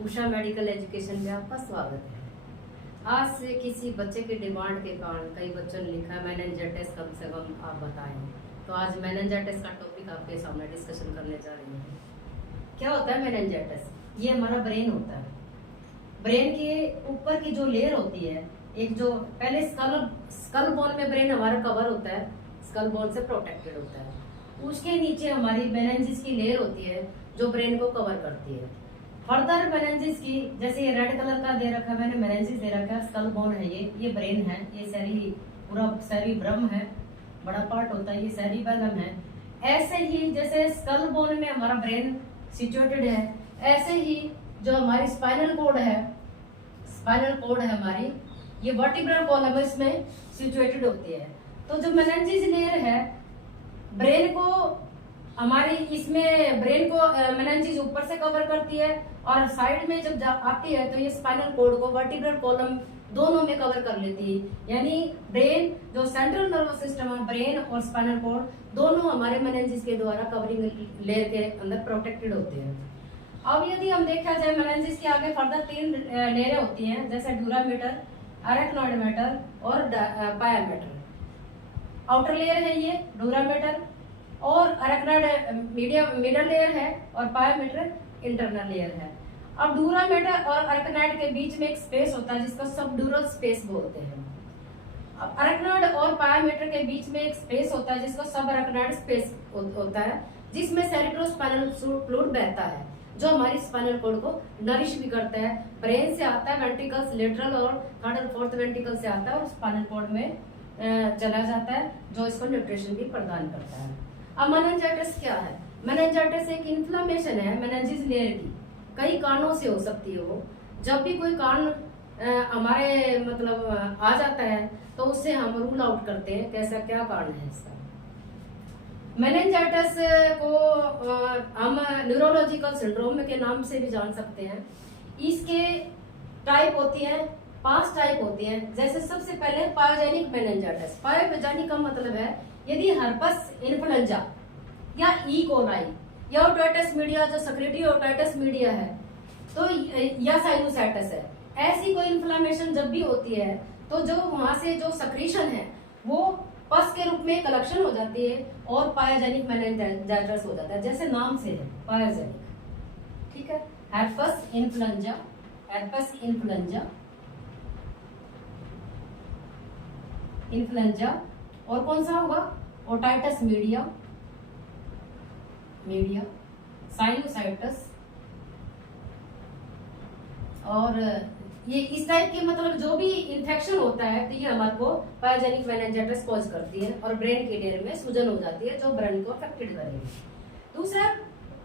Usha medical education में आपका स्वागत है। आज से किसी बच्चे के डिमांड के कारण कई बच्चों ने लिखा है मेनिंजाइटिस कम से कम आप बताएं। तो आज मेनिंजाइटिस का टॉपिक आपके सामने डिस्कशन करने जा रही हैं। क्या होता है मेनिंजाइटिस? ये हमारा ब्रेन होता है। ब्रेन के ऊपर की जो लेयर होती है, एक जो पहले स्कल बोन में ब्रेन हमारा कवर होता है, स्कल बोन से प्रोटेक्टेड होता है। उसके नीचे हमारी मेनिंजेस की लेयर होती है जो ब्रेन को कवर करती है। फर्दर मेनिंजेस की, जैसे ये रेड कलर का दे रखा है मैंने, मेनिंजेस दे रखा है, स्कल बोन है, ये ब्रेन है, ये पूरा सेरिब्रम है, बड़ा पार्ट होता है, ये सेरिबेलम है। ऐसे ही जैसे स्कल बोन में हमारा ब्रेन सिचुएटेड है, ऐसे ही जो हमारी स्पाइनल कोड है हमारी, ये वर्टिब्रल कॉलम में सिचुएटेड होती है। तो जो मेनिंजेस लेयर है ब्रेन को, हमारी इसमें ब्रेन को मेनिंजेस ऊपर से कवर करती है और साइड में जब आती है तो ये स्पाइनल कोड को वर्टिब्रल कॉलम दोनों में कवर कर लेती है। यानी ब्रेन, जो सेंट्रल नर्वस सिस्टम है, ब्रेन और स्पाइनल कोड दोनों हमारे मेनिंजेस के द्वारा कवरिंग लेयर के अंदर प्रोटेक्टेड होते हैं। अब यदि हम देखा जाए मेनिंजेस के आगे फर्दर 3 लेयरें होती हैं, जैसे ड्यूरामेटर, अरेक्नॉइड मैटर और पायामेटर। आउटर लेयर है ये ड्यूरामेटर, और अरेक्नॉइड मिडल लेयर है, और पायामेटर इंटरनल लेयर है। अब ड्यूरामेटर और अरेक्नॉइड के बीच में एक स्पेस होता है जिसको सबड्यूरल स्पेस बोलते हैं। अब अरेक्नॉइड और पायामेटर के बीच में एक स्पेस होता है जिसको सब अरेक्नॉइड स्पेस होता है, जिसमें सेरेब्रोस्पाइनल फ्लूइड बहता है जो हमारी स्पाइनल कोड को नरिश भी करता है। ब्रेन से आता है, वेंट्रिकल्स लेटरल और थर्ड और फोर्थ वेंट्रिकल से आता है और स्पाइनल कोड में चला जाता है, जो इसको न्यूट्रिशन भी प्रदान करता है। अब मेनिंजाइटिस क्या है? मेनिंजाइटिस एक इन्फ्लेमेशन है मेनिंजेस लेयर की। कई कारणों से हो सकती है वो। जब भी कोई कारण हमारे मतलब आ जाता है तो उससे हम रूल आउट करते हैं कैसा क्या कारण है इसका। मेनिंजाइटिस को हम न्यूरोलॉजिकल सिंड्रोम के नाम से भी जान सकते हैं। इसके टाइप होती है, 5 टाइप होती हैं। जैसे सबसे पहले पायोजेनिक मेनिंजाइटिस। पायोजेनिक का मतलब है यदि हर्पस इन्फ्लुएंजा या ई कोलाई या ओटाइटिस मीडिया, जो सेक्रेटरी ओटाइटिस मीडिया है, तो या साइनोसाइटिस है, ऐसी कोई इन्फ्लेमेशन जब भी होती है तो जो वहां से जो सक्रीशन है वो पस के रूप में कलेक्शन हो जाती है और पायोजेनिक मेनिंजाइटिस हो जाता है। जैसे नाम से है पायोजेनिक, ठीक है। हर्पस इन्फ्लुएंजा, और कौन सा होगा? ओटाइटिस मीडिया, साइनोसाइटिस, और ये इस टाइप के मतलब जो भी इन्फेक्शन होता है तो ये हमारे को पायोजेनिक मेनिंजाइटिस कॉज करती है और ब्रेन के लेयर में सूजन हो जाती है जो ब्रेन को अफेक्टेड करेगी। दूसरा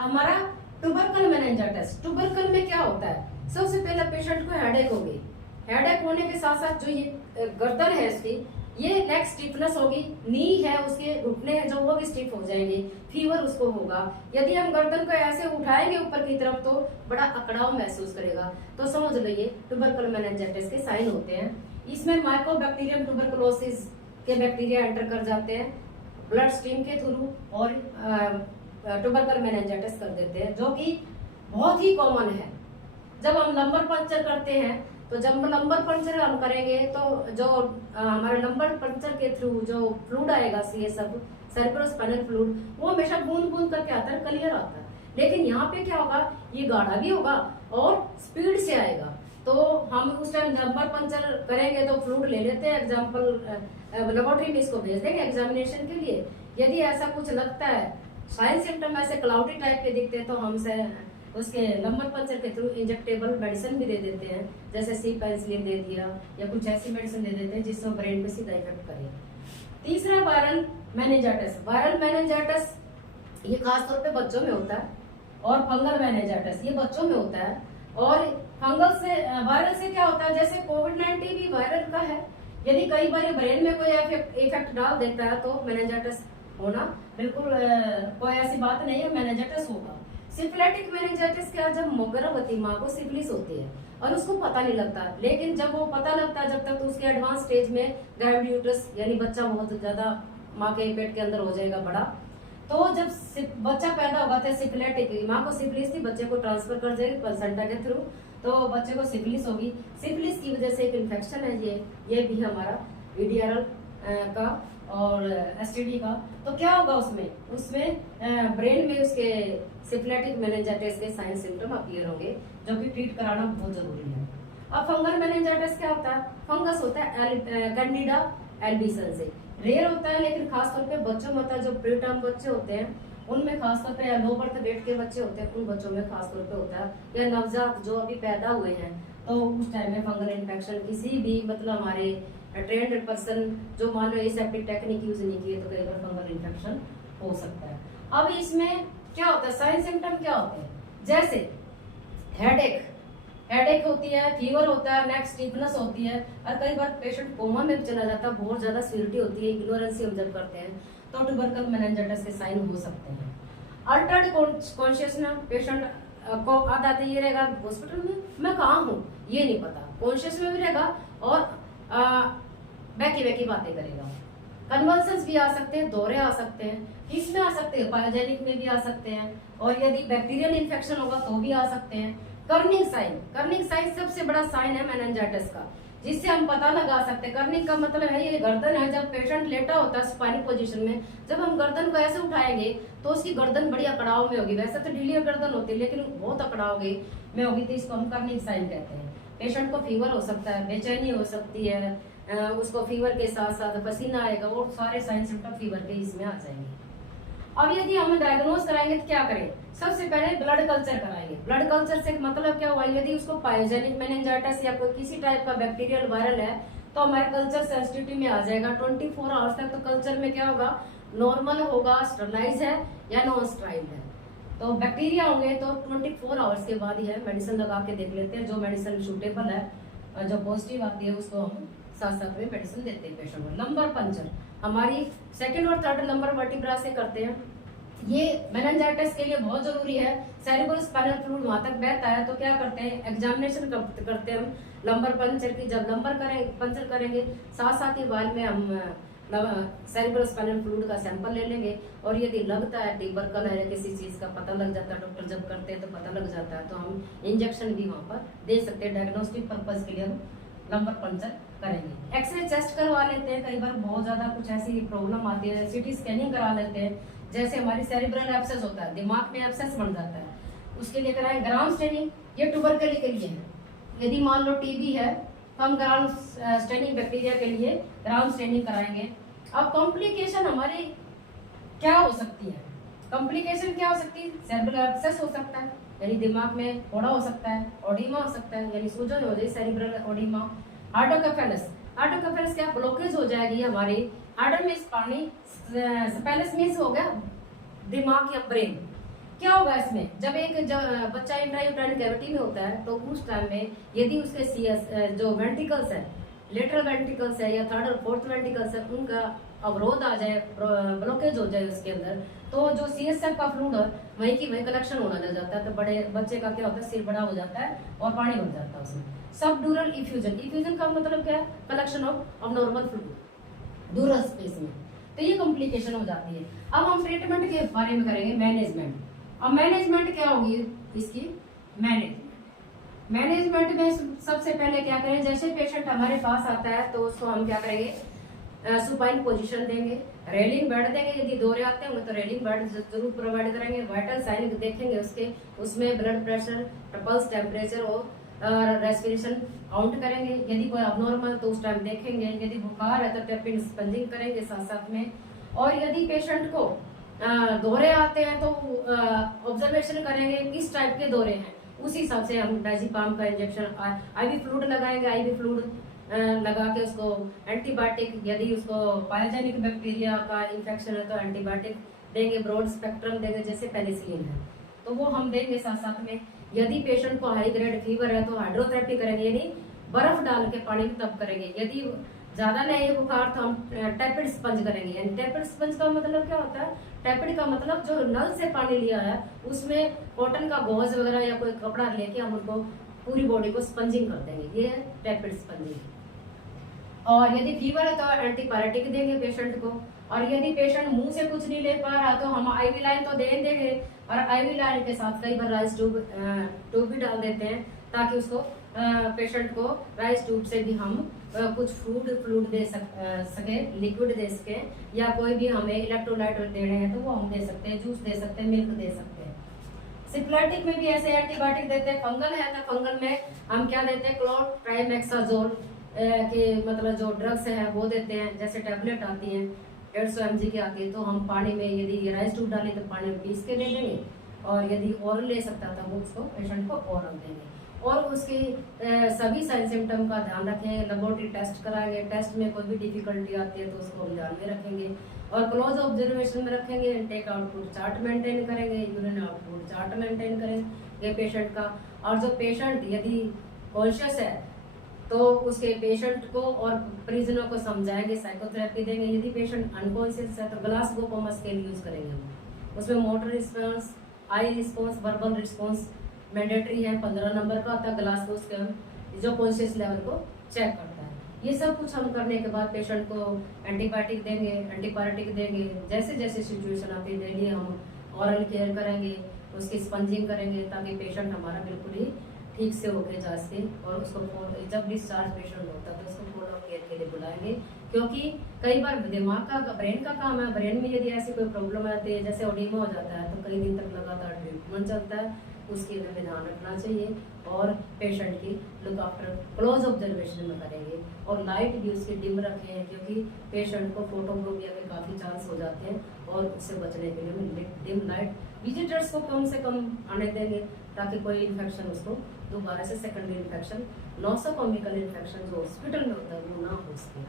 हमारा ट्यूबरकल मेनिंजाइटिस। ट्यूबरकल में क्या होता है? सबसे पहले पेशेंट को हेडेक होगी। हेडेक होने के साथ साथ जो ये गर्दन है इसकी, ये नेक स्टिफनेस होगी, नी है उसके घुटने हैं जो वो भी स्टिफ हो जाएंगे, फीवर उसको होगा। यदि हम गर्दन को ऐसे उठाएंगे ऊपर की तरफ तो बड़ा अकड़ाव महसूस करेगा। तो समझ लो ये ट्यूबरकुलर मेनिंजाइटिस के साइन होते हैं। इसमें माइकोबैक्टीरियम ट्यूबरकुलोसिस के बैक्टीरिया एंटर कर जाते हैं ब्लड स्ट्रीम के थ्रू और ट्यूबरकुलर मेनिंजाइटिस कर देते हैं, जो कि बहुत ही कॉमन है। जब हम लंबर पंक्चर करते हैं तो जब लंबर पंक्चर हम करेंगे तो जो हमारे लंबर पंक्चर के थ्रू जो फ्लूइड आएगा, ये सब सेरेब्रोस्पाइनल फ्लूइड, वो हमेशा बूंद बूंद करके आता है, क्लियर आता है। लेकिन यहाँ पे क्या होगा, ये गाढ़ा भी होगा और स्पीड से आएगा। तो हम उस टाइम लंबर पंक्चर करेंगे तो फ्लूइड ले लेते हैं, एग्जाम्पल लेबोरेटरी में इसको भेज देंगे एग्जामिनेशन के लिए। यदि ऐसा कुछ लगता है, साइन सिम्टम ऐसे क्लाउडी टाइप के दिखते हैं, तो हमसे उसके लंबर पंक्चर के थ्रू इंजेक्टेबल मेडिसिन भी दे देते हैं, जैसे सी पेनिसिलिन दे दिया या कुछ ऐसी मेडिसिन दे देते हैं जिससे ब्रेन पे सीधा इफेक्ट करे। तीसरा वायरल मेनिंजाइटिस। वायरल मेनिंजाइटिस ये खासतौर पे बच्चों में होता है, और फंगल मेनिंजाइटिस ये बच्चों में होता है। और वायरल से क्या होता है, जैसे कोविड-19 भी वायरल का है। यदि कई बार ब्रेन में कोई इफेक्ट डाल देता है तो मेनिंजाइटिस होना बिल्कुल कोई ऐसी बात नहीं है, मेनिंजाइटिस होगा। सिफिलिटिक मेनिंजाइटिस क्या, जब गर्भवती माँ को सिफिलिस होती है और उसको पता नहीं लगता, लेकिन जब वो पता लगता है जब तक तो उसके एडवांस स्टेज में ग्रेविड यूट्रस यानी बच्चा बहुत ज्यादा माँ के पेट के अंदर हो जाएगा बड़ा, तो जब बच्चा पैदा होगा तो सिफिलिटिक, माँ को सिफिलिस थी, बच्चे को ट्रांसफर कर जाएगी प्लेसेंटा के थ्रू, तो बच्चे को सिफिलिस होगी। सिफिलिस की वजह से एक इन्फेक्शन है ये भी हमारा ईडीआरएल का और एसटीडी का। तो क्या होगा उसमें ब्रेन में उसके सिफिलिटिक मेनिंजाइटिस के साइन सिम्टम अपीयर होंगे, जो कि ट्रीट कराना बहुत जरूरी है। अब फंगल मेनिंजाइटिस क्या होता है? फंगस होता है कैंडिडा एल्बिसेंस से, रेयर होता है लेकिन खासतौर पे बच्चों में होता है। जो प्रीटर्म बच्चे होते हैं उनमें खासतौर पे, या लो बर्थ वेट के बच्चे होते हैं उन बच्चों में खासतौर पे होता है, या नवजात जो अभी पैदा हुए हैं, तो उस टाइम में फंगल इन्फेक्शन किसी भी मतलब हमारे ट्रेंड पर्सन जो मान लो एसेप्टिक टेक्निक यूज नहीं किए तो कई बार फंगल इन्फेक्शन हो सकता है। अब इसमें क्या होता है, साइन सिम्टम क्या होते हैं? जैसे हेडेक होती है, फीवर होता है, नेक स्टिफनेस होती है, और कई बार पेशेंट कोमा में भी चला जाता है, बहुत ज्यादा सीवियरिटी होती है, इग्नोरेंस हम जब करते हैं तो ट्यूबरकल मेनिंजाइटिस के साइन हो सकते हैं। अल्टर्ड कॉन्शियसनेस, पेशेंट को आधा तो ये रहेगा हॉस्पिटल में मैं कहाँ हूँ ये नहीं पता, कॉन्शियस में भी रहेगा और बैकी बातें करेगा। कन्वल्सन्स भी आ सकते हैं, दौरे आ सकते हैं, किसमें आ सकते हैं? पायोजेनिक में भी आ सकते हैं, और यदि बैक्टीरियल इन्फेक्शन होगा तो भी आ सकते हैं। कर्निंग साइन सबसे बड़ा साइन है मेनिंजाइटिस का, जिससे हम पता लगा सकते हैं। कर्निंग का मतलब है ये गर्दन है, जब पेशेंट लेटा होता है स्पाइनी पोजीशन में, जब हम गर्दन को ऐसे उठाएंगे तो उसकी गर्दन बड़ी अकड़ाव में होगी। वैसे तो ढीली गर्दन होती है लेकिन बहुत अकड़ाव में होगी, तो इसको हम कर्निंग साइन कहते हैं। पेशेंट को फीवर हो सकता है, बेचैनी हो सकती है, उसको फीवर के साथ साथ पसीना आएगा, और सारे साइन सिम्टम फीवर के इसमें आ जाएंगे। अब यदि हम डायग्नोज कराएंगे तो क्या करें? सबसे पहले ब्लड कल्चर कराएंगे। ब्लड कल्चर से मतलब क्या हुआ, यदि उसको पायोजेनिक मेनिंजाइटिस या कोई किसी टाइप का बैक्टीरियल वायरल है तो हमारे कल्चर सेंसिटिविटी में आ जाएगा 24 आवर्स तक। तो कल्चर में क्या होगा, नॉर्मल होगा, स्टरलाइज है या नॉन स्टराइल है। तो बैक्टीरिया होंगे तो 24 आवर्स के बाद ही है मेडिसिन लगा के देख लेते हैं, जो मेडिसिन सूटेबल है, जो पॉजिटिव आती है उसको हम साथ में मेडिसिन देते हैं पेशेंट को। लंबर पंचर हमारी सेकंड और थर्ड लंबर वर्टिब्रा से करते हैं। ये मेनिंजाइटिस के लिए बहुत जरूरी है। सेरेब्रो स्पाइनल फ्लूइड वहां तक बहता है तो क्या करते हैं, एग्जामिनेशन करते हैं हम लंबर पंचर की। जब लंबर पंचर करेंगे साथ ही वाल में हम सेरेब्रो स्पाइनल फ्लूइड का सैंपल ले लेंगे, और यदि लगता है ट्यूबरकल है या किसी चीज का पता लग जाता है, डॉक्टर जब करते हैं तो पता लग जाता है, तो हम इंजेक्शन भी वहां पर दे सकते हैं। डायग्नोस्टिक पर्पज के लिए हम लंबर पंचर करेंगे। एक्सरे चेस्ट करवा लेते हैं, कई बार बहुत ज्यादा कुछ ऐसी प्रॉब्लम आती है, सीटी स्कैनिंग करा लेते हैं। जैसे हमारी सेरिब्रल एब्सेस होता है, दिमाग में एब्सेस बन जाता है, उसके लिए कराएं ग्राम स्टेनिंग। ये ट्यूबरकली के लिए है। यदि मान लो टीबी है तो हम ग्राम स्टेनिंग बैक्टीरिया के लिए ग्राम स्टेनिंग कराएंगे। अब कॉम्प्लिकेशन हमारी क्या हो सकती है? कॉम्प्लिकेशन क्या हो सकती है? सेरिब्रल एब्सेस हो सकता है, यानी दिमाग में फोड़ा हो सकता है, ओडिमा हो सकता है, यानी सूजन हो जाए सेरिब्रल ओडिमा। हाइड्रोकेफेलस क्या ब्लॉकेज हो जाएगी हमारी। हाइड्रो मीन्स पानी, स्पेलस मीन्स हो गया दिमाग या ब्रेन। क्या होगा इसमें, जब एक बच्चा इंट्रायूटेराइन कैविटी में होता है तो उस टाइम में यदि उसके सीएस जो वेंट्रिकल्स है, लेटरल वेंट्रिकल्स है या थर्ड और फोर्थ वेंट्रिकल्स है, उनका अवरोध आ जाए, ब्लॉकेज हो जाए उसके अंदर, तो जो सीएसएफ का फ्लूइड है वहीं की वहीं कलेक्शन होना लग जाता है। तो बड़े बच्चे का क्या होता है, सिर बड़ा हो जाता है और पानी भर जाता है उसमें। सबड्यूरल इफ्यूजन का मतलब क्या है, collection of abnormal fluid ड्यूरल space में, तो ये कॉम्प्लिकेशन हो जाती है। अब हम ट्रीटमेंट के बारे में करेंगे मैनेजमेंट। अब मैनेजमेंट क्या होगी इसकी, मैनेजमेंट में सबसे पहले क्या करें, जैसे पेशेंट हमारे पास आता है तो उसको हम क्या करेंगे, सुपाइन पोजीशन देंगे, रेलिंग बेड देंगे। यदि दौरे आते होंगे तो रेलिंग बेड जरूर प्रोवाइड करेंगे। वाइटल साइन देखेंगे उसके, उसमें ब्लड प्रेशर, पल्स, टेम्परेचर और रेस्पिरेशन काउंट करेंगे। यदि कोई अबनॉर्मल तो उस टाइम देखेंगे। यदि बुखार है तो टेपिंग स्पंजिंग करेंगे साथ में। और यदि पेशेंट को दौरे आते हैं तो ऑब्जर्वेशन करेंगे किस टाइप के दौरे हैं, उसी हिसाब से हम डायजिपाम का इंजेक्शन, आईवी फ्लूइड लगाएंगे। आईवी फ्लूइड लगा के उसको एंटीबायोटिक, यदि उसको पायोजेनिक बैक्टीरिया का इन्फेक्शन है तो एंटीबायोटिक देंगे, ब्रॉड स्पेक्ट्रम देंगे जैसे पेनिसिलिन है तो वो हम देंगे साथ में। यदि पेशेंट को हाई ग्रेड फीवर है तो हाइड्रोथेरेपी करेंगे, यानी बर्फ डाल के पानी में तब करेंगे। यदि ज्यादा नहीं है बुखार तो हम टैपिड स्पंज करेंगे। यानी टैपिड स्पंज का मतलब क्या होता है, टैपिड का मतलब जो नल से पानी लिया है उसमें कॉटन का गॉज वगैरह या कोई कपड़ा लेके हम उनको पूरी बॉडी को स्पंजिंग कर देंगे, ये है टैपिड स्पंजिंग। और यदि फीवर है तो एंटीपायरेटिक देंगे पेशेंट को। और यदि पेशेंट मुंह से कुछ नहीं ले पा रहा तो हम आईवी लाइन तो दे देंगे, और आईवी लाइन के साथ कई बार राइस ट्यूब भी डाल देते हैं, ताकि उसको पेशेंट को राइस ट्यूब से भी हम कुछ फ्लूइड दे सके, लिक्विड दे सके, या कोई भी हमें इलेक्ट्रोलाइट देने हैं तो वो हम दे सकते हैं, जूस दे सकते हैं, मिल्क दे सकते हैं। सिप्लाइटिक में भी ऐसे एंटीबायोटिक देते हैं। फंगल है तो फंगल में हम क्या देते हैं, क्लोट्राइमेक्साजोल के मतलब जो ड्रग्स है वो देते हैं, जैसे टैबलेट आती है 150 mg की आती है, तो हम पानी में यदि राइस ट्यूब डालें तो पानी में पीस के दे देंगे, और यदि ओरल ले सकता था वो उसको पेशेंट को ओरल देंगे। और उसकी सभी साइन सिम्टम का ध्यान रखें, लेबोरेटरी टेस्ट कराएंगे, टेस्ट में कोई भी डिफिकल्टी आती है तो उसको हम ध्यान में रखेंगे, और क्लोज ऑब्जर्वेशन में रखेंगे। इनटेक आउटपुट चार्ट मेंटेन करेंगे, यूरिन आउटपुट चार्ट मेंटेन करेंगे पेशेंट का। और जो पेशेंट यदि कॉन्शियस है तो उसके पेशेंट को और परिजनों को समझाएंगे, साइकोथेरेपी देंगे। यदि पेशेंट अनकॉन्शियस है तो ग्लासगो कोमा स्केल यूज करेंगे हम। उसमें motor response, I response, verbal response mandatory है, 15 नंबर का आता है ग्लासगो स्केल, जो कॉन्शियस लेवल को चेक करता है। ये सब कुछ हम करने के बाद पेशेंट को एंटीबायोटिक देंगे, एंटीपायरेटिक देंगे। जैसे जैसे सिचुएशन आती है डेली हम ऑरल केयर करेंगे, उसकी स्पंजिंग करेंगे, ताकि पेशेंट हमारा बिल्कुल ही ठीक से होके जा सके। और उसको जब डिस्चार्ज पेशेंट होता है तो उसको फॉलो केयर के लिए बुलाएंगे, क्योंकि कई बार दिमाग का ब्रेन का काम है। ब्रेन में यदि ऐसी कोई प्रॉब्लम आती है, जैसे ओडिमा हो जाता है, तो कई दिन तक लगातार ट्रीटमेंट चलता है, उसके लिए हमें ध्यान रखना चाहिए। और पेशेंट की लुक आफ्टर क्लोज ऑब्जर्वेशन में करेंगे, और लाइट भी उसकी डिम रखें, क्योंकि पेशेंट को फोटोग्राफिया में काफ़ी चांस हो जाते हैं, और उससे बचने के लिए हमें डिम लाइट, विजिटर्स को कम से कम आने देंगे, ताकि कोई इन्फेक्शन उसको दोबारा से सेकेंडरी इन्फेक्शन, नोसोकोमिकल इन्फेक्शन जो हॉस्पिटल में होता है वो ना हो सके।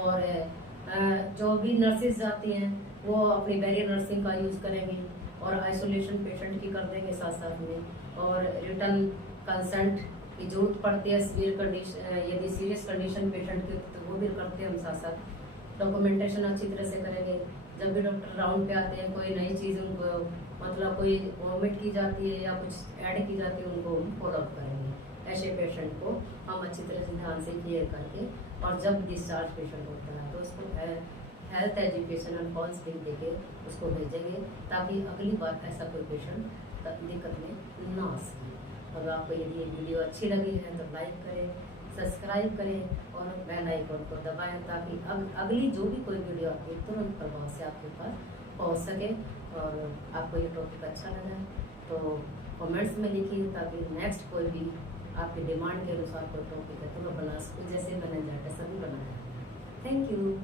और जो भी नर्सेज जाती हैं वो अपनी बैरियर नर्सिंग का यूज़ करेंगी, और आइसोलेशन पेशेंट की कर देंगे साथ साथ में। और रिटर्न कंसेंट की जरूरत पड़ती है सीवियर कंडीशन, यदि सीरियस कंडीशन पेशेंट की तो वो भी करते हैं हम साथ साथ। डॉक्यूमेंटेशन अच्छी तरह से करेंगे। जब भी डॉक्टर राउंड पे आते हैं, कोई नई चीज़ उनको मतलब कोई वॉमिट की जाती है या कुछ ऐड की जाती है, उनको फॉलो अप करेंगे। ऐसे पेशेंट को हम अच्छी तरह से ध्यान से केयर करके, और जब डिस्चार्ज पेशेंट होता है तो उसको हेल्थ एजुकेशन और काउंसलिंग देके उसको भेजेंगे, ताकि अगली बार ऐसा कोई पेशेंट दिक्कत में ना आ सके। अगर आपको यदि ये वीडियो अच्छी लगी है तो लाइक करें, सब्सक्राइब करें, और बेल आइकन को दबाएं, ताकि अगली जो भी कोई वीडियो आती है तुरंत प्रभाव से आपके पास पहुंच सके। और आपको ये टॉपिक अच्छा लगा तो कमेंट्स में लिखिए, ताकि नेक्स्ट कोई भी आपकी डिमांड के अनुसार कोई टॉपिक है तो मैं बना सकूँ, जैसे मैंने जाटा सभी बनाया। Thank you.